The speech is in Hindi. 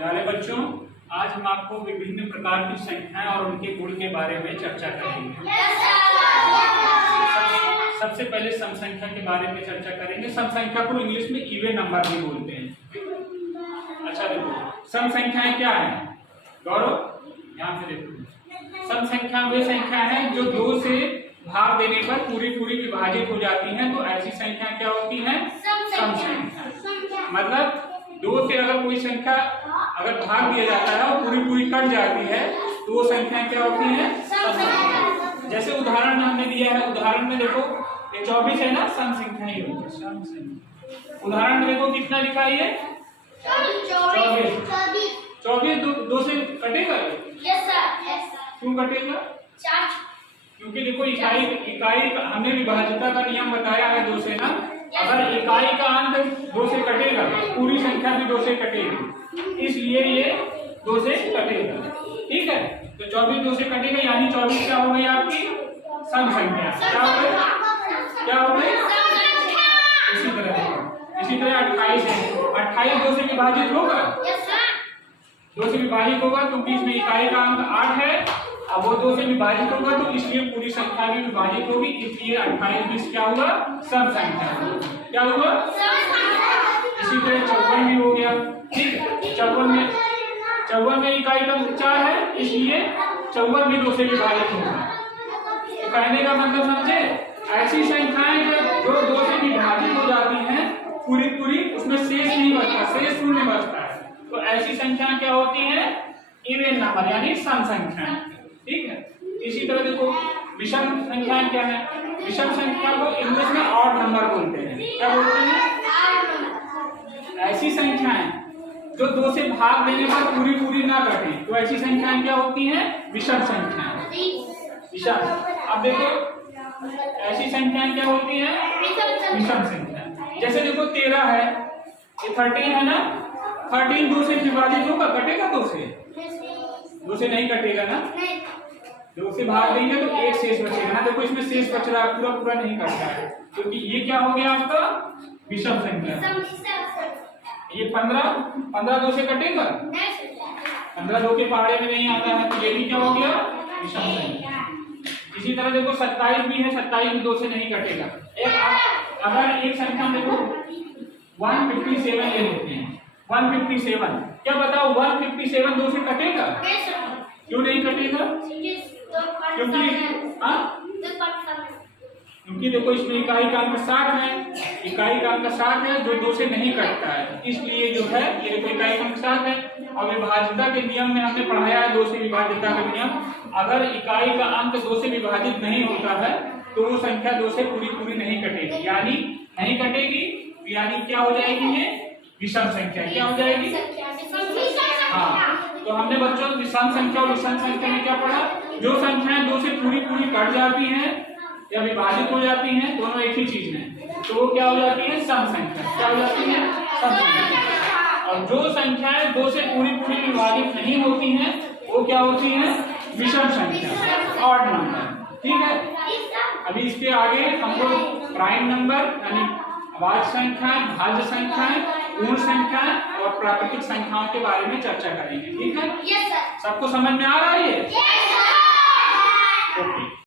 प्यारे बच्चों, आज हम आपको विभिन्न प्रकार की संख्याएं और उनके गुण के बारे में चर्चा करेंगे। सबसे पहले सम संख्या के बारे में चर्चा करेंगे। सम संख्या को इंग्लिश में इवन नंबर भी बोलते हैं। अच्छा देखो, सम संख्याएं क्या है गौरव, यहाँ से देखो। सम संख्या वे संख्या है जो 2 से भाग देने पर पूरी विभाजित हो जाती हैं, तो ऐसी संख्या क्या होती है? सम संख्या। मतलब 2 से अगर कोई संख्या अगर भाग दिया जाता है और पूरी कट जाती है तो वो संख्या क्या होती है? सम संख्या। जैसे उदाहरण में हमने दिया है, उदाहरण में देखो ये 24 है ना, सम संख्या ही होती है, सम संख्या। उदाहरण में देखो कितना लिखा है? 24 2 से कटेगा? क्यों कटेगा? क्योंकि देखो इकाई हमने विभाज्यता का नियम बताया है 2 से ना। अगर इकाई का अंक 2 से कटेगा पूरी संख्या भी 2 से कटेगी, इसलिए ये 2 से कटेगा। ठीक है, तो 24 2 से कटेगा, यानी 24 क्या हो गई आपकी? सम संख्या। क्या हो गई? क्या हो गई? इसी तरह 28 है। 28 2 से विभाजित होगा? 2 से विभाजित होगा क्योंकि इसमें इकाई का अंक 8 है। अब वो 2 से विभाजित होगा तो इसलिए पूरी संख्या भी विभाजित होगी, इसलिए 28 20 क्या हुआ? सम संख्या। क्या हुआ? इसी तरह 54 भी हो गया। ठीक है, 54 में इकाई का 4 है, इसलिए 54 भी 2 से विभाजित होगा। तो कहने का मतलब समझे, ऐसी संख्याएं जो 2 से विभाजित हो जाती हैं पूरी उसमें शेष नहीं बचता, शेष शून्य बचता है, तो ऐसी संख्या क्या होती है? इवन नंबर यानी सम संख्या। ठीक है, इसी तरह देखो विषम संख्याएं क्या है? विषम संख्या को इंग्लिश में ऑड नंबर बोलते हैं। क्या बोलते हैं? ऐसी संख्याएं जो 2 से भाग देने पर पूरी ना कटे, तो ऐसी संख्याएं क्या होती हैं? विषम संख्याएं। विषम। अब देखो ऐसी संख्याएं क्या होती हैं? विषम संख्या। जैसे देखो 13 है, ये 13 है ना, 13 2 से विभाजित होगा, कटेगा 2 से? 2 से नहीं कटेगा ना। 2 से भाग देंगे तो एक शेष बचेगा ना। देखो इसमें शेष बच रहा है, पूरा नहीं कटता है, क्योंकि ये क्या हो गया आपका? विषम संख्या। ये 15 2 से कटेगा? 15 2 के पहाड़े में नहीं आता है, तो ये भी क्या हो गया? विषम संख्या। इसी तरह देखो 27 भी है, 27 भी 2 से नहीं कटेगा। अगर एक संख्या देखो 157 ले लेते हैं, 157, क्या बताओ 157 2 से कटेगा? क्यों नहीं कटेगा? क्योंकि देखो इसमें इकाई का अंक 60 है, इकाई का अंक 60 है जो 2 से नहीं कटता है, इसलिए जो है ये देखो इकाई का अंक 60 है। और विभाज्यता के नियम में हमने पढ़ाया है 2 से विभाज्यता का नियम। अगर इकाई का अंक 2 से विभाजित नहीं होता है तो वो संख्या 2 से पूरी नहीं कटेगी, यानी नहीं कटेगी, यानी क्या हो जाएगी? ये विषम संख्या। क्या हो जाएगी? हाँ, तो हमने बच्चों विषम संख्या और विषम संख्या में क्या पढ़ा? जो संख्याएं 2 से पूरी कट जाती हैं या विभाजित हो जाती हैं, दोनों एक ही चीज है, तो वो क्या हो जाती है? सम संख्या। क्या हो जाती है? सम संख्या। और जो संख्याएं 2 से पूरी विभाजित नहीं होती हैं वो क्या होती है? विषम संख्या, ऑड नंबर। ठीक है, अभी इसके आगे हम लोग प्राइम नंबर यानी अभाज्य संख्याएं, भाज्य संख्याएं, पूर्ण संख्याएं और प्राकृतिक संख्याओं के बारे में चर्चा करेंगे। ठीक है, सबको समझ में आ रहा है ये? ओके।